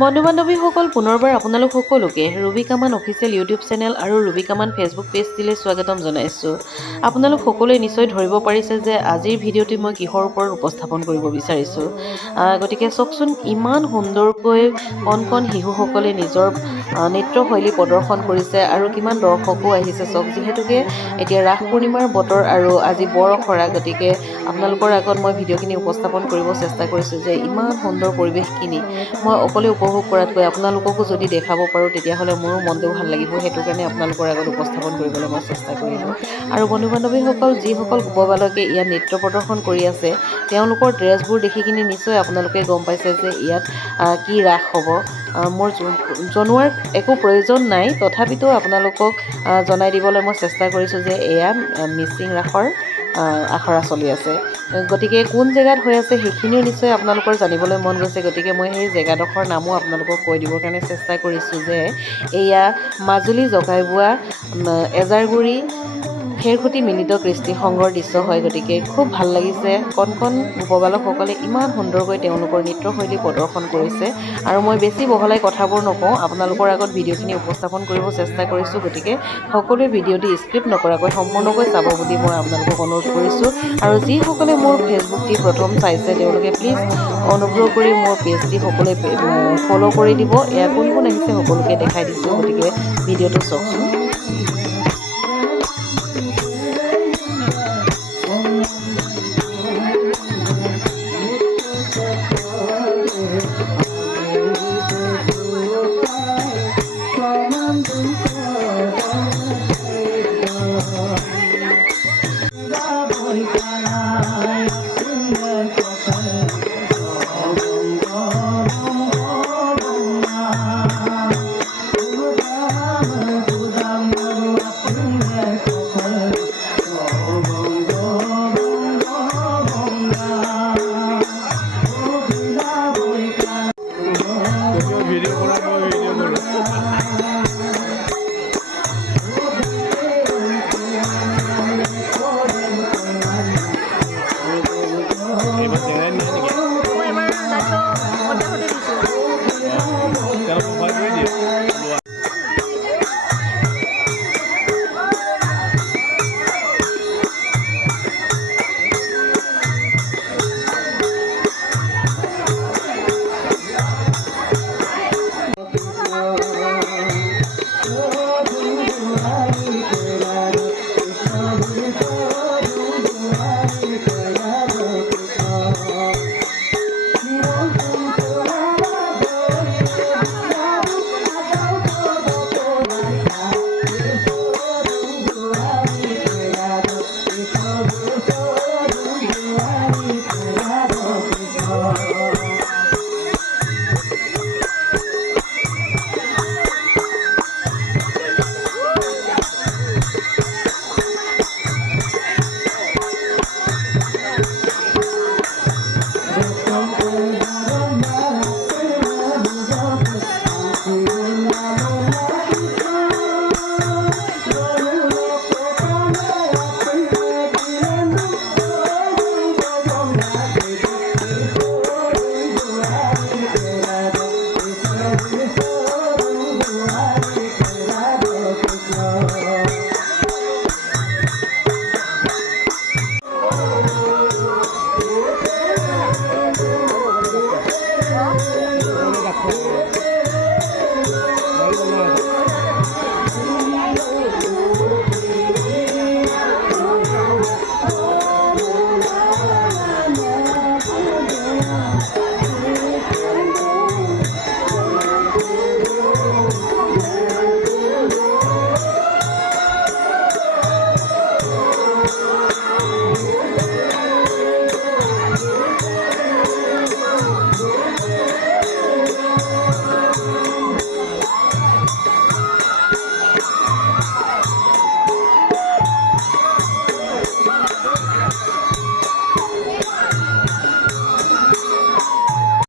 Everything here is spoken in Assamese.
বন্ধু বান্ধৱীসকল পুনৰবাৰ আপোনালোক সকলোকে ৰুবি কামান অফিচিয়েল ইউটিউব চেনেল আৰু ৰুবি কামান ফেচবুক পেজটিলৈ স্বাগতম জনাইছোঁ। আপোনালোক সকলোৱে নিশ্চয় ধৰিব পাৰিছে যে আজিৰ ভিডিঅ'টি মই কিহৰ ওপৰত উপস্থাপন কৰিব বিচাৰিছোঁ। গতিকে চাওকচোন, ইমান সুন্দৰকৈ কণ কণ শিশুসকলে নিজৰ নৃত্যশৈলী প্ৰদৰ্শন কৰিছে আৰু কিমান দৰ্শকো আহিছে চাওক। যিহেতুকে এতিয়া ৰাস পূৰ্ণিমাৰ বতৰ আৰু আজি বৰ অখৰা, গতিকে আপোনালোকৰ আগত মই ভিডিঅ'খিনি উপস্থাপন কৰিব চেষ্টা কৰিছোঁ যে ইমান সুন্দৰ পৰিৱেশখিনি মই অকলে উপভোগ কৰাতকৈ আপোনালোককো যদি দেখাব পাৰোঁ তেতিয়াহ'লে মোৰো মনটো ভাল লাগিব। সেইটো কাৰণে আপোনালোকৰ আগত উপস্থাপন কৰিবলৈ মই চেষ্টা কৰিলোঁ। আৰু বন্ধু বান্ধৱীসকল, যিসকল গোপবালকে ইয়াত নৃত্য প্ৰদৰ্শন কৰি আছে তেওঁলোকৰ ড্ৰেছবোৰ দেখি কিনি নিশ্চয় আপোনালোকে গম পাইছে যে ইয়াত কি ৰাস হ'ব। মোৰ জনোৱাৰ একো প্ৰয়োজন নাই, তথাপিতো আপোনালোকক জনাই দিবলৈ মই চেষ্টা কৰিছোঁ যে এয়া মিচিং ৰাসৰ আখৰা চলি আছে। গতিকে কোন জেগাত হৈ আছে সেইখিনিও নিশ্চয় আপোনালোকৰ জানিবলৈ মন গৈছে। গতিকে মই সেই জেগাডোখৰ নামো আপোনালোকক কৈ দিবৰ কাৰণে চেষ্টা কৰিছোঁ যে এয়া মাজুলী জকাইবোৱা এজাৰগুৰি খেৰখুটি মিলিত কৃষ্টি সংঘৰ দৃশ্য হয়। গতিকে খুব ভাল লাগিছে, কণ কণ গোপবালকসকলে ইমান সুন্দৰকৈ তেওঁলোকৰ নৃত্যশৈলী প্ৰদৰ্শন কৰিছে। আৰু মই বেছি বহলাই কথাবোৰ নকওঁ, আপোনালোকৰ আগত ভিডিঅ'খিনি উপস্থাপন কৰিব চেষ্টা কৰিছোঁ। গতিকে সকলোৱে ভিডিঅ'টি স্ক্ৰিপ্ট নকৰাকৈ সম্পূৰ্ণকৈ চাব বুলি মই আপোনালোকক অনুৰোধ কৰিছোঁ। আৰু যিসকলে মোৰ ফেচবুকটি প্ৰথম চাইছে তেওঁলোকে প্লিজ অনুগ্ৰহ কৰি মোৰ পেজটি সকলোৱে ফ'ল' কৰি দিব। এয়া কোন কোন আহিছে সকলোকে দেখাই দিছোঁ। গতিকে ভিডিঅ'টো চাওকচোন।